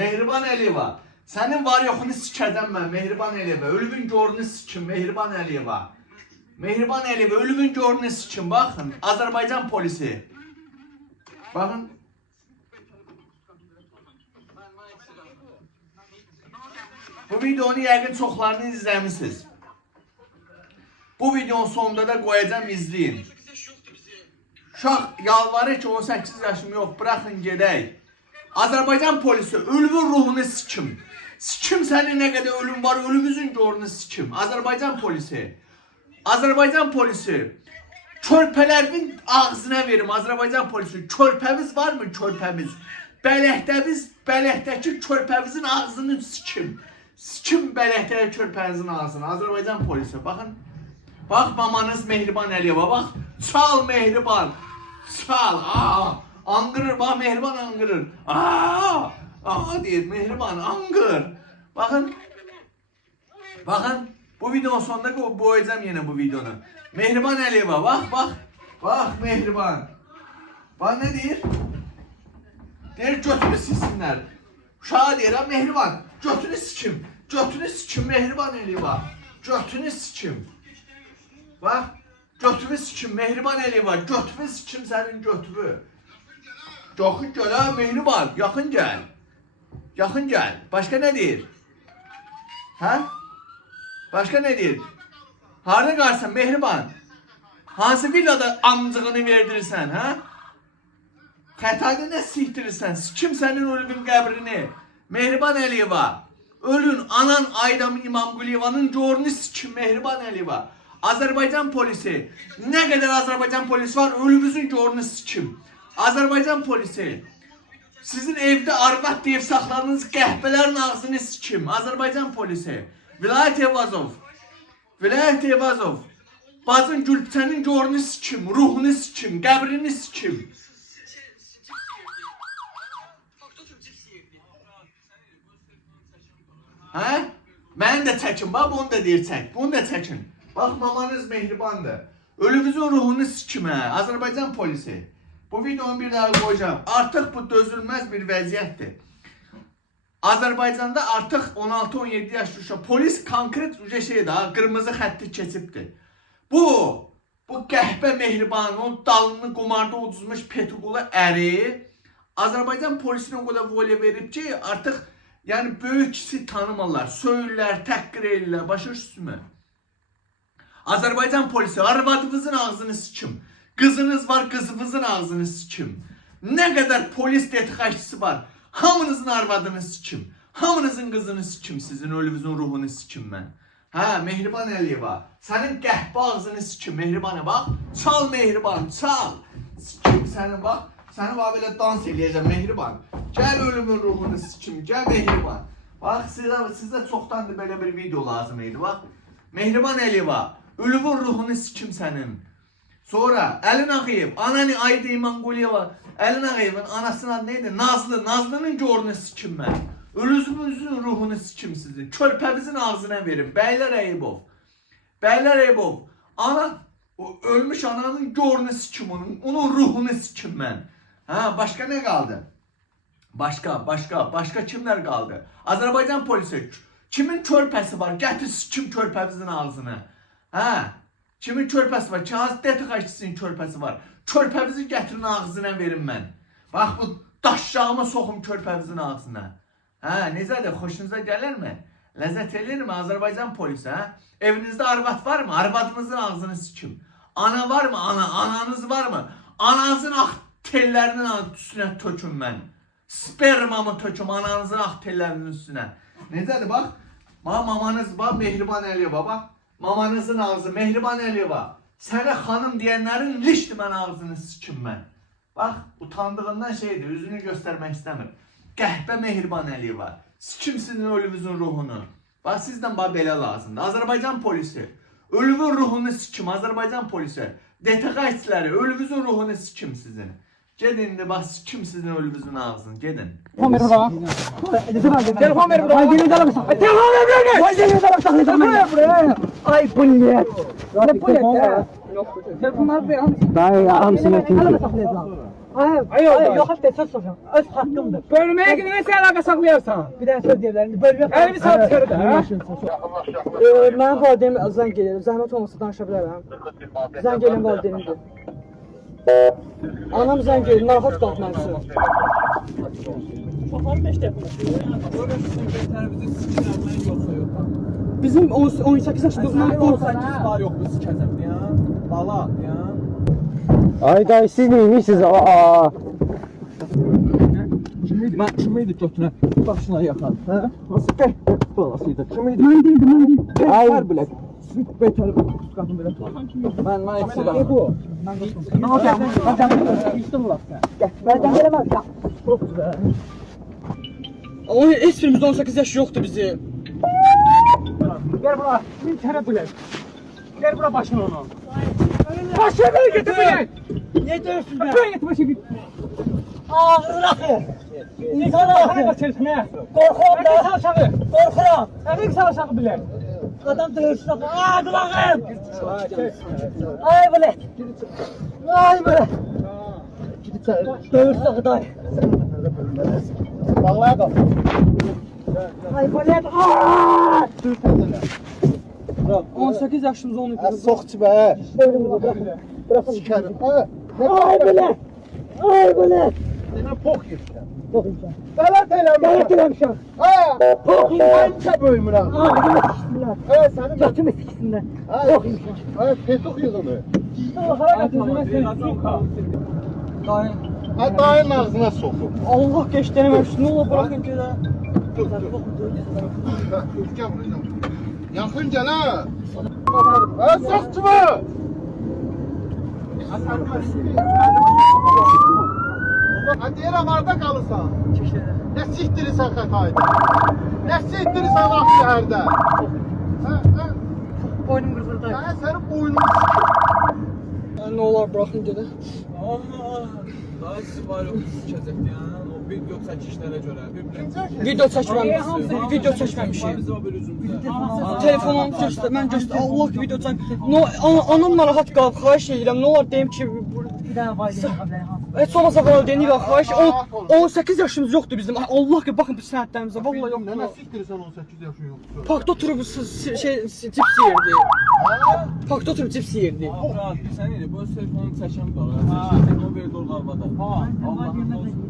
Mehriban Əliyeva. Sənin var yoxunu sikəcəm mən, Mehriban Əliyeva. Ölümün gorunu sikim, Mehriban Əliyeva. Mehriban Əliyeva, ölümün gorunu sikim. Baxın, Azərbaycan polisi. Baxın. Bu videonu yəqin çoxlarını izləmişsiniz. Bu videonun sonunda da qoyacağım, izləyin. Uşaq yalvarır ki 18 yaşım yox, bırakın gedək. Azərbaycan polisi, ölümün ruhunu sikim. Sikim sənin nə qədər ölüm var, ölümüzün gorunu sikim. Azərbaycan polisi. Azərbaycan polisi. Körpələrin ağzına verim, Azərbaycan polisi. Körpəmiz var mı, körpəmiz? Bələkdəki körpəmizin ağzını sikim. Sikim bələkdəki körpəmizin ağzını. Azərbaycan polisi, baxın. Bax mamanız Mehriban Əliyeva, bax. Çal Mehriban. Çal. Angırır, bax Mehriban angırır. Deyir Mehriban angır. Baxın. Baxın. Bu videonun sonunda boyayacağım yine bu videonu. Mehriban Əliyeva, bax. Bax Mehriban. Bax ne deyir? Deyir götünü silsinlər. Uşağa deyir ha Mehriban. Götünü sikim. Götünü sikim Mehriban Əliyeva. Götünü sikim. Bax. Götümü sikim Mehriban Əliyeva. Götümü sikim sənin götümü. Yaxın gəl ha Mehriban. Yaxın gəl. Yaxın gəl. Başqa nə deyir? Hə? Başqa nə deyir? Harada qarsan Mehriban? Hansı villada amcığını verdirirsən, hə? Xətayda nə sikdirirsən? Sikim sənin ölümün qəbrini. Mehriban Əliyeva. Ölün anan Aydam İmamquliyevanın gorunu sikim Mehriban Əliyeva. Azərbaycan polisi. Nə qədər Azərbaycan polisi var, ölümüzün gorunu sikim. Azərbaycan polisi. Sizin evdə arvad deyib saxladığınız qəhbələrin ağzını sikim. Azərbaycan polisi. Vilayət Evazov. Vilayət Evazov. Bacın Gülçənin gorunu sikim, ruhunu sikim, qəbrini sikim. Hə? Məni də çəkin, bax bunu da deyir çək. Bunu da çəkin. Bax mamanız Mehribandır. Ölümüzün ruhunu sikim hə. Azərbaycan polisi. Bu videonu bir daha qoyacağım. Artıq bu dözülməz bir vəziyyətdir. Azərbaycanda artıq 16-17 yaş uşaq. Polis konkret şeydir ha, qırmızı xətti keçibdir. Bu qəhbə Mehriban, o dalını qumarda uduzmuş Petuqula əri Azərbaycan polisinə o qədər volya verib ki, artıq yəni böyük kişi tanımırlar, söyürlər, təhqir edirlər, başa düşsünmü? Azərbaycan polisi, arvadınızın ağzını sikim. Qızınız var, qızınızın ağzını sikim. Nə qədər polis detikaççısı var, hamınızın arvadını sikim. Hamınızın qızını sikim, sizin ölümünüzün ruhunu sikim mən. Hə, Mehriban Əliyeva, sənin qəhbə ağzını sikim, Mehriban'a bax. Çal Mehriban, çal. Sikim sənin bax, səni bax belə dans eləyəcəm Mehriban. Gəl ölümün ruhunu sikim, gəl Mehriban. Bax, sizə çoxdandır belə bir video lazım idi, bax. Mehriban Əliyeva, ölümün ruhunu sikim sənin. Sonra Əlin Ağayev, anani Ayda İmamquliyeva, Əlin Ağayevin anasının adı neydi? Nazlı, Nazlı'nın gorunu sikim mən. Ölümünüzün ruhunu sikim sizin. Körpəmizin ağzına verin. Bəylər Əybov. Bəylər Əybov. Ölmüş ananın gorunu sikim onun ruhunu sikim mən. Ha, başqa nə qaldı? Başqa kimlər qaldı? Azərbaycan polisi. Kimin körpəsi var? Gətir sikim körpəmizin ağzına. Ha? Kimin körpəsi var? Hansı detikaççısının körpəsi var? Körpəmizi gətirin ağzına verin mən. Bax bu daşşağıma soxum körpəmizin ağzına. Hə, necədir? Xoşunuza gəlirmi? Ləzzət eləyirmi Azərbaycan polisi, hə? Evinizdə arvad var mı? Arvadınızın ağzını sikim. Ana var mı? Ananız var mı? Ananızın ağ tellərinin üstünə tökün mən. Spermamı töküm ananızın ağ tellərinin üstünə. Necədir? Bax. Mamanız var, Mehriban Əliyeva, bax. Mamanızın ağzı, Mehriban Əliyeva. Sənə xanım deyənlərin lişdir mən ağzını sikim mən. Bax, utandığından şeydir, üzünü göstərmək istəmir. Qəhbə Mehriban Əliyeva. Sikim sizin ölümünüzün ruhunu. Bax, sizdən bax belə lazımdır. Azərbaycan polisi. Ölümün ruhunu sikim, Azərbaycan polisi. Detikaççıları, ölümünüzün ruhunu sikim sizin. Gedin de bax, sikim sizin ölümünüzün ağzını, gedin. Telefon ver bana. Telefon ver bana. Ay deli dalak sakla. Telefon ver bana. Ay deli dalak sakla. Telefon ver buraya. Ay polis. Ne polis ya? Telefon ver. Dayı ya hamsını. Ay yok hatta söz soracağım. Öz hakkımdır. Bölmeye gidene sen əlaqə saxlayarsan. Bir dənə söz deyirlər. Bölmə. Əlimi sal dışarıda, hə? Mənim valideynim zəng gelir. Zəhmət olmasa danışa bilərəm. Zəng gelin valideynimdir. Anam zəng gelir. Narahat qalıb mənim üçün. Bizim 18 yaşında 18 var yox bu sikəcəm ya. Bala ya. Ay dayı siz neymişsiniz? Kim idi götünə başına yaxan? Hə? Nasıl qəh balasıydı? Kim idi? Mən deyildim. Ay var bilək. Sizin betər qadın belə. Mən etsə bu. Bəlkə eləməz. O heç birimiz 18 yaş yoxdur bizi. Gel bura. Bir kere bilək. Gel bura başına onu. Başına getir bilək. Niyə döyürsün mən? Böyle getir başına git. Ağrır axı. İnsan Ay axı. başına ne? Qorxuram da. Sağ aşağı. Qorxuram. Əli sağ aşağı bilək. Adam döyürsün axı. Aa qulağım. Ay bilək. Ay bilək. Döyürsün axı dayı. Bağlaya qal. Ay bilək. Aa! 18 yaşımız 12. Soxçu be. Bırakın. Sikerim. Ay bilək. Ay bilək. Sənə pox yetişəm. Qoxuyacağım. Qələt eləmə. Qələt eləmişəm. Pox yetişə böyümürəm. Ağzımı siksinlər. Sənin Götümü siksinlər. Qoxuyacağım. petuq yığını. Dayın ağzına soxum. Allah geç denememiş. Ne olur bırakın ki de. Yaxın gəl ha. Soxçu mu? Deyirəm, harada qalırsan? Nə sikdirirsən Xətayda? Nə sikdirirsən Ağşəhərdə? Boynum kırıldı. Sənin boynunu sikir. Ne olur bırakın ki de. Allah. Daha sizi var yox sikəcək ya. O video çəkişlərə görə. Video çəkməmişik. Video çəkməmişik. Bizim o bir üzümüzdə. Telefonumu göstər. Mən göstər. Allah ki video çək. No, anam narahat qalıb. Xahiş edirəm. Ne olur deyim ki bir dənə valideyn. Heç olmasa valideyni var. Xahiş 18 yaşımız yoxdur bizim. Allah ki baxın bu sənədlərimizə. Vallahi Nə yoxdur. sikdirirsən 18 yaşın yoxdur? Parkda oturub cips yeyirdi. Parkda oturub cips yeyirdi. Sən elə bu telefonu çəkən var. Çəkən o bir dolqarvada. Allah.